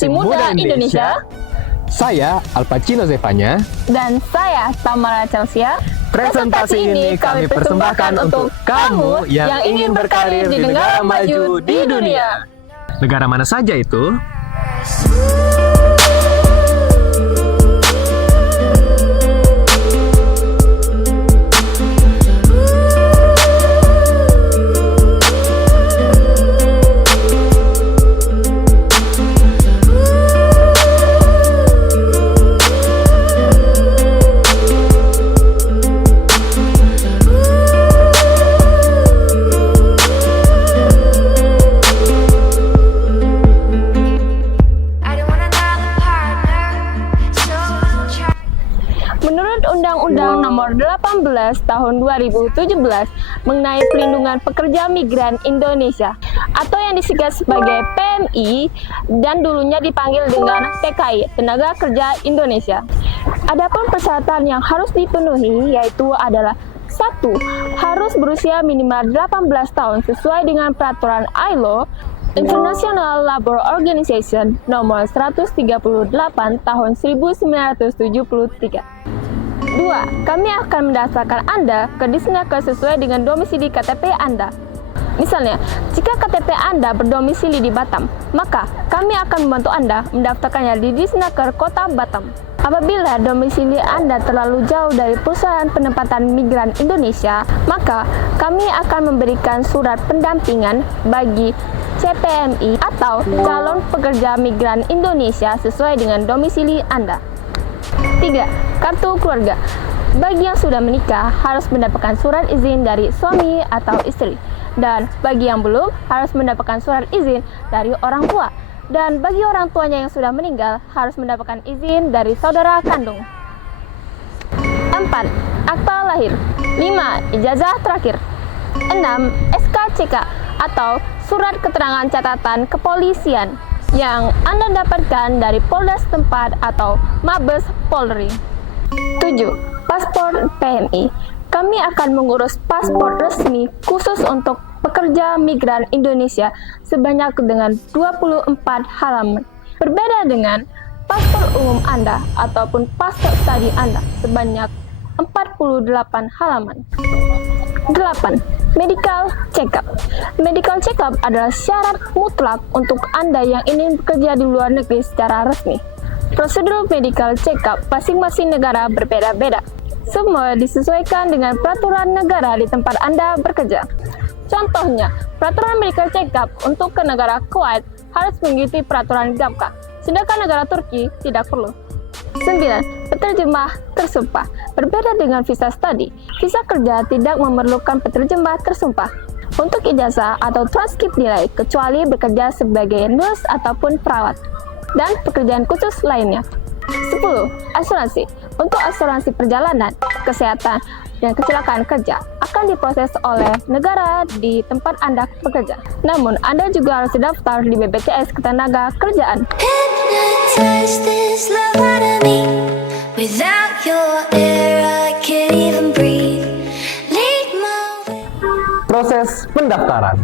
Generasi Muda Indonesia. Saya Alpacino Zevanya. Dan saya Tamara Chelsea. Presentasi ini kami persembahkan untuk kamu yang ingin berkarir di negara maju di dunia. Negara mana saja itu? Menurut Undang-Undang Nomor 18 Tahun 2017 mengenai Pelindungan Pekerja Migran Indonesia atau yang disingkat sebagai PMI dan dulunya dipanggil dengan TKI, Tenaga Kerja Indonesia. Adapun persyaratan yang harus dipenuhi yaitu adalah 1. Harus berusia minimal 18 tahun sesuai dengan peraturan ILO International Labour Organization nomor 138 tahun 1973. 2. Kami akan mendaftarkan Anda ke Disnaker sesuai dengan domisili KTP Anda. Misalnya, jika KTP Anda berdomisili di Batam, maka kami akan membantu Anda mendaftarkannya di Disnaker Kota Batam. Apabila domisili Anda terlalu jauh dari perusahaan penempatan migran Indonesia, maka kami akan memberikan surat pendampingan bagi CPMI atau calon pekerja migran Indonesia sesuai dengan domisili Anda. 3. Kartu keluarga. Bagi yang sudah menikah harus mendapatkan surat izin dari suami atau istri. Dan bagi yang belum harus mendapatkan surat izin dari orang tua. Dan bagi orang tuanya yang sudah meninggal harus mendapatkan izin dari saudara kandung. 4. Akta lahir. 5. Ijazah terakhir. 6. SKCK atau surat keterangan catatan kepolisian yang Anda dapatkan dari Polda setempat atau Mabes Polri. 7. Paspor PMI. Kami akan mengurus paspor resmi khusus untuk pekerja migran Indonesia sebanyak dengan 24 halaman. Berbeda dengan paspor umum Anda ataupun paspor studi Anda sebanyak 48 halaman. 8. Medical check-up. Medical check-up adalah syarat mutlak untuk Anda yang ingin bekerja di luar negeri secara resmi. Prosedur medical check-up masing-masing negara berbeda-beda. Semua disesuaikan dengan peraturan negara di tempat Anda bekerja. Contohnya, peraturan medical check-up untuk ke negara Kuwait harus mengikuti peraturan GAMKA, sedangkan negara Turki tidak perlu. 9. Penerjemah tersumpah. Berbeda dengan visa studi, visa kerja tidak memerlukan penerjemah tersumpah untuk ijazah atau transkrip nilai kecuali bekerja sebagai nurse ataupun perawat dan pekerjaan khusus lainnya. 10. Asuransi. Untuk asuransi perjalanan, kesehatan, dan kecelakaan kerja akan diproses oleh negara di tempat Anda bekerja. Namun, Anda juga harus daftar di BPJS Ketenagakerjaan. Proses pendaftaran.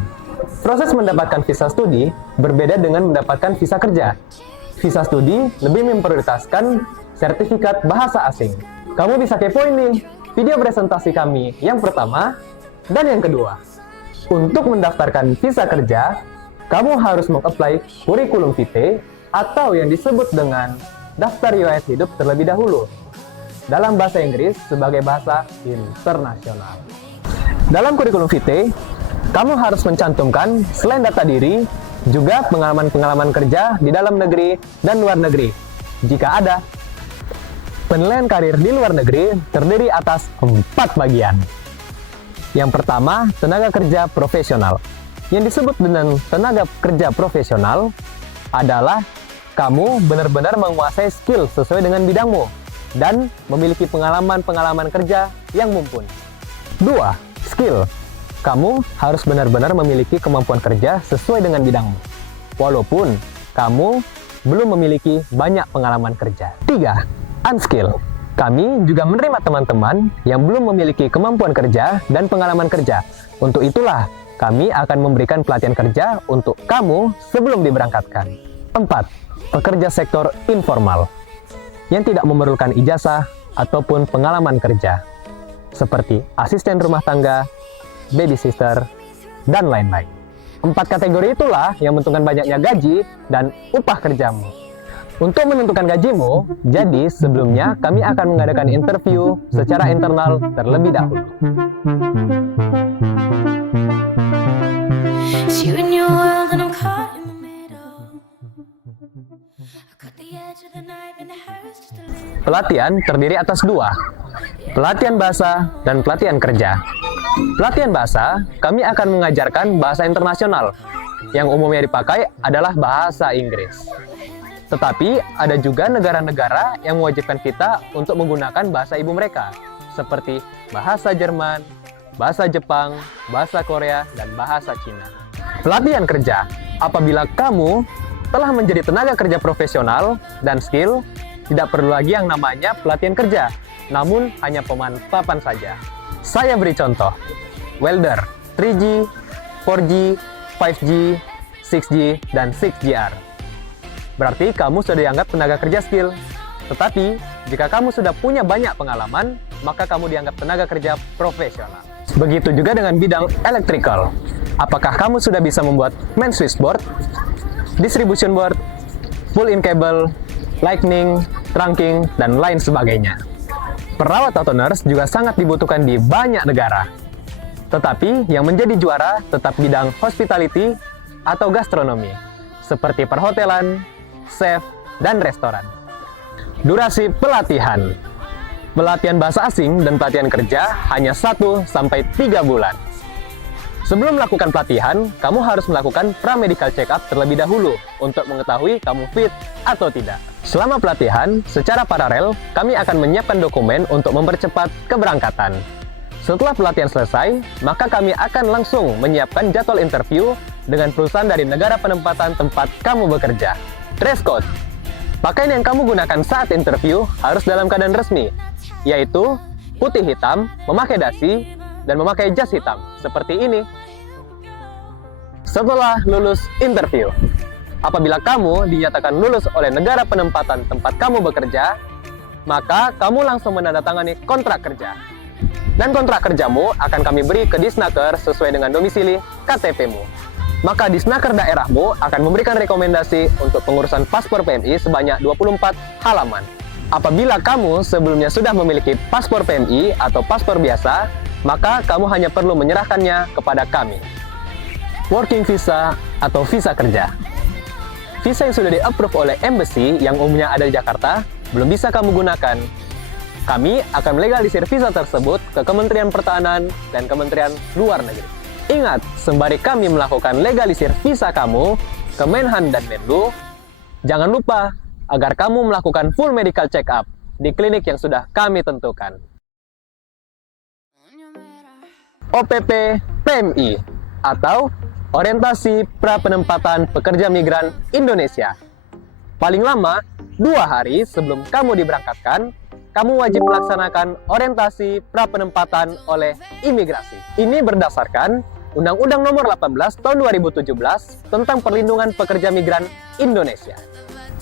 Proses mendapatkan visa studi berbeda dengan mendapatkan visa kerja. Visa studi lebih memprioritaskan sertifikat bahasa asing. Kamu bisa kepoin nih video presentasi kami yang pertama dan yang kedua. Untuk mendaftarkan visa kerja, kamu harus mengapply kurikulum vitae atau yang disebut dengan daftar riwayat hidup terlebih dahulu. Dalam bahasa Inggris sebagai bahasa internasional. Dalam kurikulum vitae, kamu harus mencantumkan selain data diri, juga pengalaman-pengalaman kerja di dalam negeri dan luar negeri. Jika ada, penilaian karir di luar negeri terdiri atas 4 bagian. Yang pertama, tenaga kerja profesional. Yang disebut dengan tenaga kerja profesional adalah kamu benar-benar menguasai skill sesuai dengan bidangmu dan memiliki pengalaman-pengalaman kerja yang mumpuni. 2. Skill. Kamu harus benar-benar memiliki kemampuan kerja sesuai dengan bidangmu, walaupun kamu belum memiliki banyak pengalaman kerja. 3. Unskill. Kami juga menerima teman-teman yang belum memiliki kemampuan kerja dan pengalaman kerja. Untuk itulah, kami akan memberikan pelatihan kerja untuk kamu sebelum diberangkatkan. 4. pekerja sektor informal yang tidak memerlukan ijazah ataupun pengalaman kerja, seperti asisten rumah tangga, babysitter, dan lain-lain. 4 kategori itulah yang menentukan banyaknya gaji dan upah kerjamu. Untuk menentukan gajimu, jadi sebelumnya kami akan mengadakan interview secara internal terlebih dahulu. Pelatihan terdiri atas 2, pelatihan bahasa dan pelatihan kerja. Pelatihan bahasa, kami akan mengajarkan bahasa internasional, yang umumnya dipakai adalah bahasa Inggris. Tetapi ada juga negara-negara yang mewajibkan kita untuk menggunakan bahasa ibu mereka, seperti bahasa Jerman, bahasa Jepang, bahasa Korea, dan bahasa Cina. Pelatihan kerja, apabila kamu telah menjadi tenaga kerja profesional dan skill, tidak perlu lagi yang namanya pelatihan kerja, namun hanya pemantapan saja. Saya beri contoh, welder, 3G, 4G, 5G, 6G, dan 6GR. Berarti kamu sudah dianggap tenaga kerja skill. Tetapi, jika kamu sudah punya banyak pengalaman, maka kamu dianggap tenaga kerja profesional. Begitu juga dengan bidang electrical. Apakah kamu sudah bisa membuat main switchboard, distribution board, pull-in cable, lightning, trunking, dan lain sebagainya? Perawat atau nurse juga sangat dibutuhkan di banyak negara. Tetapi yang menjadi juara tetap bidang hospitality atau gastronomi, seperti perhotelan, chef, dan restoran. Durasi pelatihan. Pelatihan bahasa asing dan pelatihan kerja hanya 1-3 bulan. Sebelum melakukan pelatihan, kamu harus melakukan pra-medical check-up terlebih dahulu untuk mengetahui kamu fit atau tidak. Selama pelatihan, secara paralel, kami akan menyiapkan dokumen untuk mempercepat keberangkatan. Setelah pelatihan selesai, maka kami akan langsung menyiapkan jadwal interview dengan perusahaan dari negara penempatan tempat kamu bekerja. Dress code. Pakaian yang kamu gunakan saat interview harus dalam keadaan resmi, yaitu putih hitam, memakai dasi, dan memakai jas hitam, seperti ini. Setelah lulus interview, apabila kamu dinyatakan lulus oleh negara penempatan tempat kamu bekerja, maka kamu langsung menandatangani kontrak kerja. Dan kontrak kerjamu akan kami beri ke Disnaker sesuai dengan domisili KTP-mu. Maka Disnaker daerahmu akan memberikan rekomendasi untuk pengurusan paspor PMI sebanyak 24 halaman. Apabila kamu sebelumnya sudah memiliki paspor PMI atau paspor biasa, maka kamu hanya perlu menyerahkannya kepada kami. Working visa atau visa kerja. Visa yang sudah di-approve oleh embassy yang umumnya ada di Jakarta belum bisa kamu gunakan. Kami akan melegalisir visa tersebut ke Kementerian Pertahanan dan Kementerian Luar Negeri. Ingat, sembari kami melakukan legalisir visa kamu ke Menhan dan Menlu, jangan lupa agar kamu melakukan full medical check-up di klinik yang sudah kami tentukan. OPP PMI atau Orientasi Pra-Penempatan Pekerja Migran Indonesia. Paling lama 2 hari sebelum kamu diberangkatkan, kamu wajib melaksanakan orientasi pra-penempatan oleh imigrasi. Ini berdasarkan Undang-Undang Nomor 18 Tahun 2017 tentang Perlindungan Pekerja Migran Indonesia.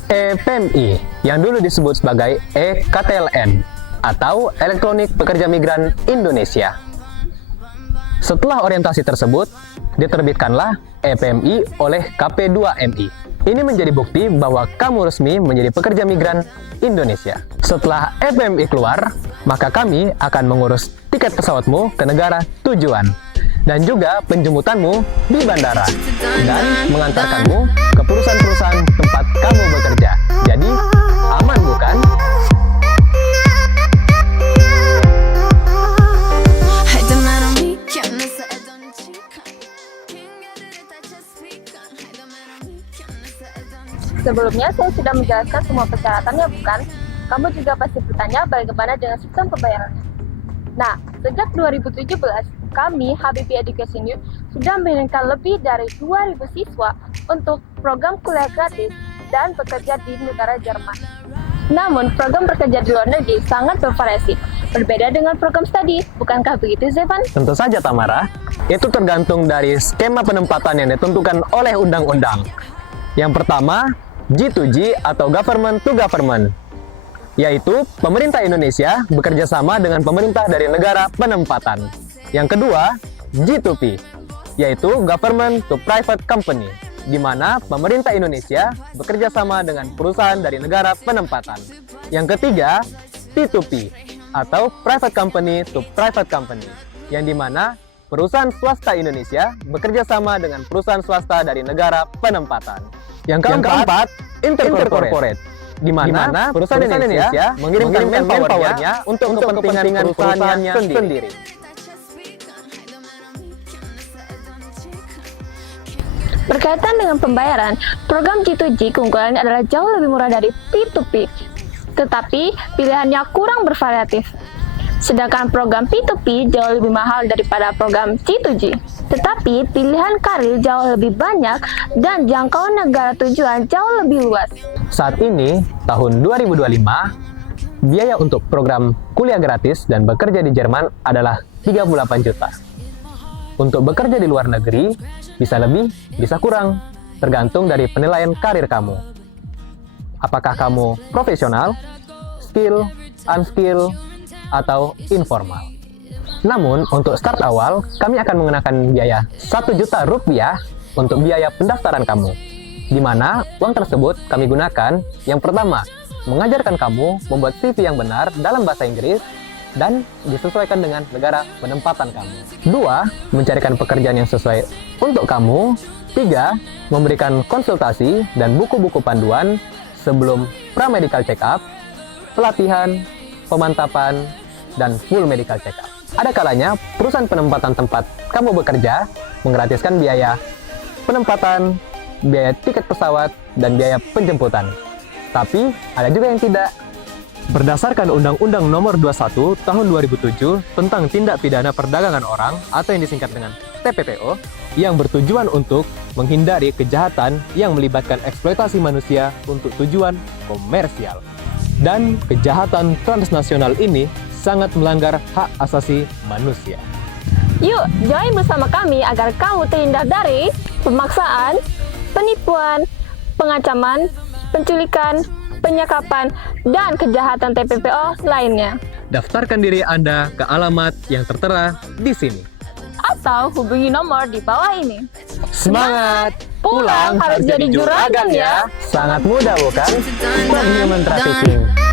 EPMI yang dulu disebut sebagai EKTLN atau Elektronik Pekerja Migran Indonesia. Setelah orientasi tersebut, diterbitkanlah EPMI oleh KP2MI. Ini menjadi bukti bahwa kamu resmi menjadi pekerja migran Indonesia. Setelah EPMI keluar, maka kami akan mengurus tiket pesawatmu ke negara tujuan dan juga penjemputanmu di bandara dan mengantarkanmu ke perusahaan-perusahaan tempat kamu bekerja. Jadi, aman bukan? Sebelumnya saya sudah menjelaskan semua persyaratannya, bukan? Kamu juga pasti bertanya bagaimana dengan sistem pembayarannya. Nah, sejak 2017, kami Habibie Education Youth sudah mengirimkan lebih dari 2.000 siswa untuk program kuliah gratis dan bekerja di negara Jerman. Namun, program bekerja di luar negeri sangat bervariasi, berbeda dengan program studi. Bukankah begitu, Zevan? Tentu saja, Tamara. Itu tergantung dari skema penempatan yang ditentukan oleh undang-undang. Yang pertama, G2G atau Government to Government, yaitu pemerintah Indonesia bekerja sama dengan pemerintah dari negara penempatan. Yang kedua, G2P, yaitu Government to Private Company, di mana pemerintah Indonesia bekerja sama dengan perusahaan dari negara penempatan. Yang ketiga, P2P, atau Private Company to Private Company, yang di mana perusahaan swasta Indonesia bekerja sama dengan perusahaan swasta dari negara penempatan. Yang keempat, Intercorporate, di mana perusahaan Indonesia mengirimkan manpower-nya untuk kepentingan perusahaannya sendiri. Berkaitan dengan pembayaran, program G2G keunggulannya adalah jauh lebih murah dari P2P, tetapi pilihannya kurang bervariatif. Sedangkan program P2P jauh lebih mahal daripada program G2G, tetapi pilihan karir jauh lebih banyak dan jangkauan negara tujuan jauh lebih luas. Saat ini, tahun 2025, biaya untuk program kuliah gratis dan bekerja di Jerman adalah 38 juta. Untuk bekerja di luar negeri, bisa lebih, bisa kurang, tergantung dari penilaian karir kamu. Apakah kamu profesional, skill, unskill, atau informal. Namun, untuk start awal, kami akan mengenakan biaya 1 juta rupiah untuk biaya pendaftaran kamu, di mana uang tersebut kami gunakan yang pertama, mengajarkan kamu membuat CV yang benar dalam bahasa Inggris, dan disesuaikan dengan negara penempatan kamu. 2. Mencarikan pekerjaan yang sesuai untuk kamu. 3. Memberikan konsultasi dan buku-buku panduan sebelum pra-medical check-up, pelatihan, pemantapan, dan full medical check-up. Ada kalanya perusahaan penempatan tempat kamu bekerja menggratiskan biaya penempatan, biaya tiket pesawat, dan biaya penjemputan. Tapi ada juga yang tidak. Berdasarkan Undang-Undang Nomor 21 Tahun 2007 tentang Tindak Pidana Perdagangan Orang atau yang disingkat dengan TPPO, yang bertujuan untuk menghindari kejahatan yang melibatkan eksploitasi manusia untuk tujuan komersial. Dan kejahatan transnasional ini sangat melanggar hak asasi manusia. Yuk, join bersama kami agar kamu terhindar dari pemaksaan, penipuan, pengancaman, penculikan, penyekapan, dan kejahatan TPPO lainnya. Daftarkan diri Anda ke alamat yang tertera di sini. Atau hubungi nomor di bawah ini. Semangat! Pulang harus jadi juragan ya! Sangat mudah bukan? Bukan human trafficking.